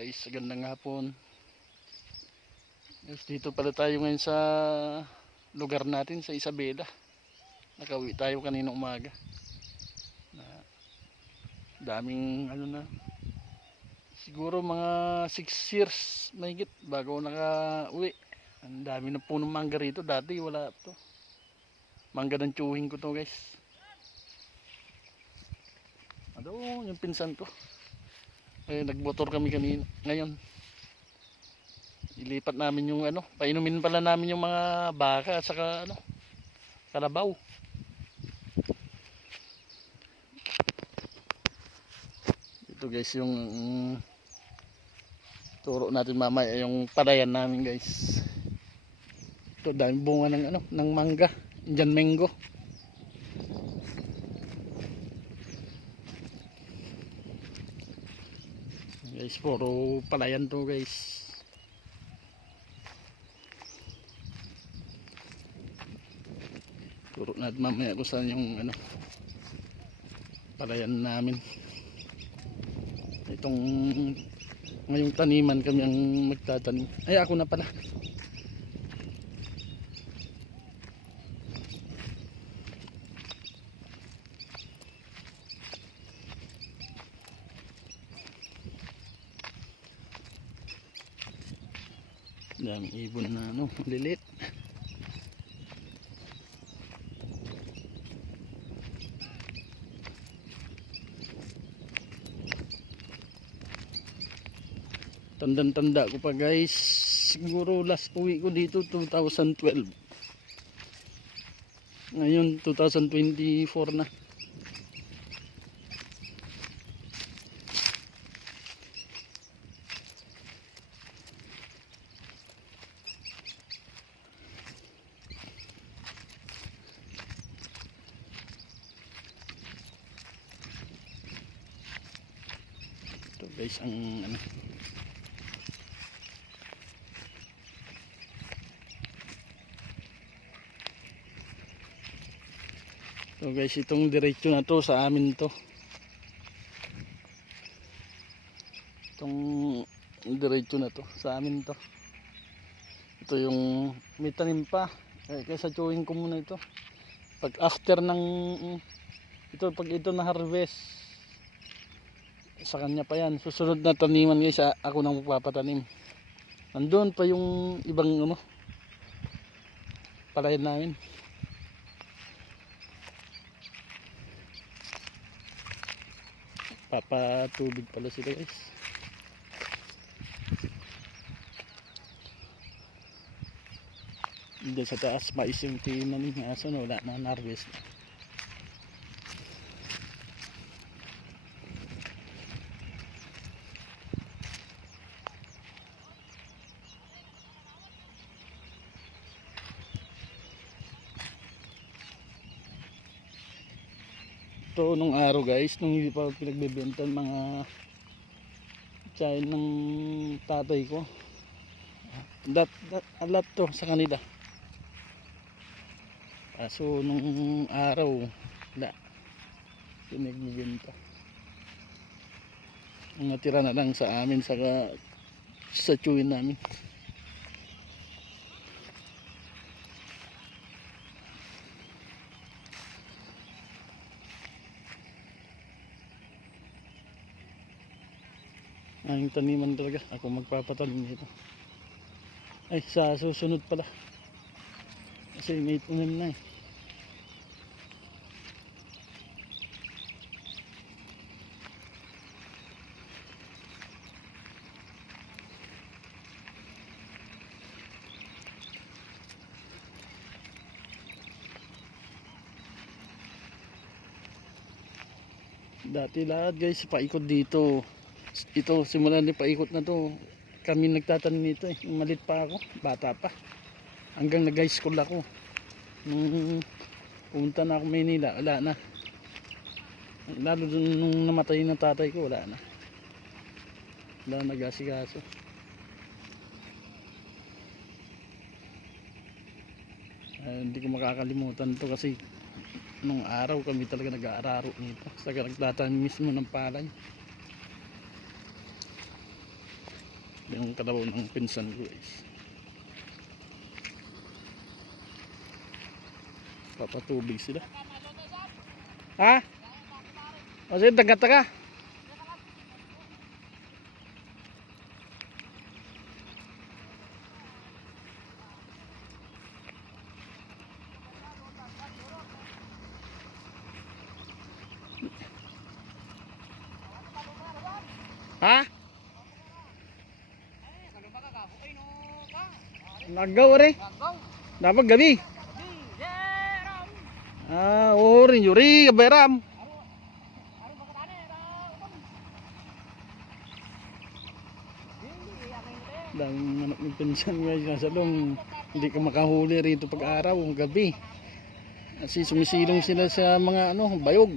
Guys, gandang hapon. Guys, dito pala tayo ngayon sa lugar natin sa Isabela. Nakauwi tayo kanina umaga. Na, daming ano na. Siguro mga 6 years mahigit bago ako nakauwi. Ang dami na punong mangga rito. Dati wala to. Mangga ng tsuhing ko to guys. Ano, yung pinsan ko. Eh, nagmotor kami kanina. Ngayon, ilipat namin yung ano, painumin pala namin yung mga baka at saka ano, kalabaw. Ito guys yung mm, turo natin mamaya yung palayan namin guys. Ito dami bunga ng ano, ng mangga, Indian mango. Guys, puro palayan to guys. Turo natin mamaya kung saan yung ano, palayan namin. Itong ngayong taniman kami ang magtatanim. Ay ako na pala. Daming ibon na ano, lilit. Tandang-tanda ko pa guys. Siguro last uwi ko dito 2012. Ngayon 2024 na. Guys ang ano. So guys, itong diretso na to sa amin to. Itong diretso na to sa amin to. Ito yung may tanim pa. Kaya kaysa chewing ko muna ito. Pag after ng ito pag ito na harvest sa kanya pa yan. Susunod na taniman guys, ako nang magpapatanim. Nandun pa yung ibang ano palayan namin. Papatubig pala sila guys. Diyan sa taas mais yung tinanim aso na wala na harvest. Ito nung araw guys, nung hindi pa pinagbebenta mga chain ng tatay ko. Dat, dat, alat to sa kanila. Kaso nung araw, wala. Pinagbebenta. Natira na lang sa amin sa sa chewin namin. Ang taniman talaga. Ako magpapatanim nito. Ay sa susunod pala. Kasi may tanim na eh. Dati lahat guys paikot dito ito simulan ni paikot na to. Kami nagtatanim nito eh. Malit pa ako bata pa. Hanggang nag high school ako. Nung pumunta na ako Maynila wala na. Lalo nung namatay ng tatay ko wala na. Wala na nag-asikaso Ah, hindi ko makakalimutan to kasi nung araw kami talaga nag-aararo nito. Sa nagtatanim mismo ng palay Yung kalabaw ng pinsan ko guys. Papatubig sila. Ha? O sige, taga-taga. Ha? Nagaw re. Dapat gabi. Ah, orin yuri kaberam. Daming manok ng pinsan guys nasa loob. Hindi ka makahuli rito pag araw, gabi. Kasi sumisilong sila sa mga ano, bayog.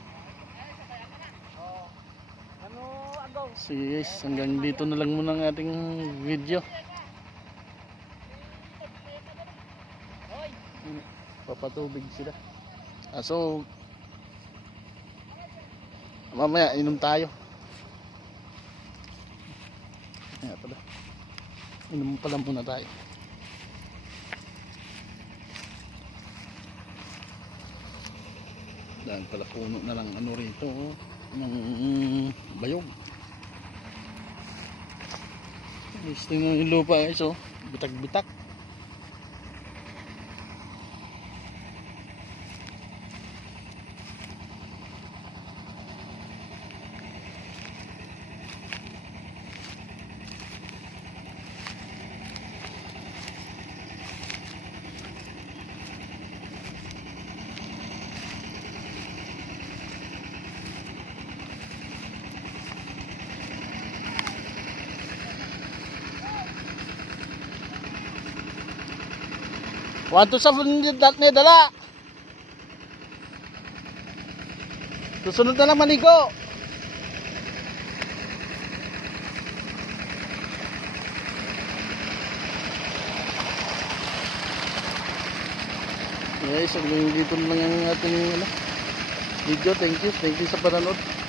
So guys, hanggang dito na lang muna ang ating video. Papatubig sila. Ah, so, mamaya inom tayo. Kaya pala. Inom pala muna tayo. Dahil pala puno na lang ano rito. oh, Ng bayog. Gusto yung lupa guys oh. Bitak-bitak. Wanto sa dat ni dala. Susunod na lang manigo. Guys, hanggang dito lang ang ating ano, video. Thank you. Thank you sa panonood.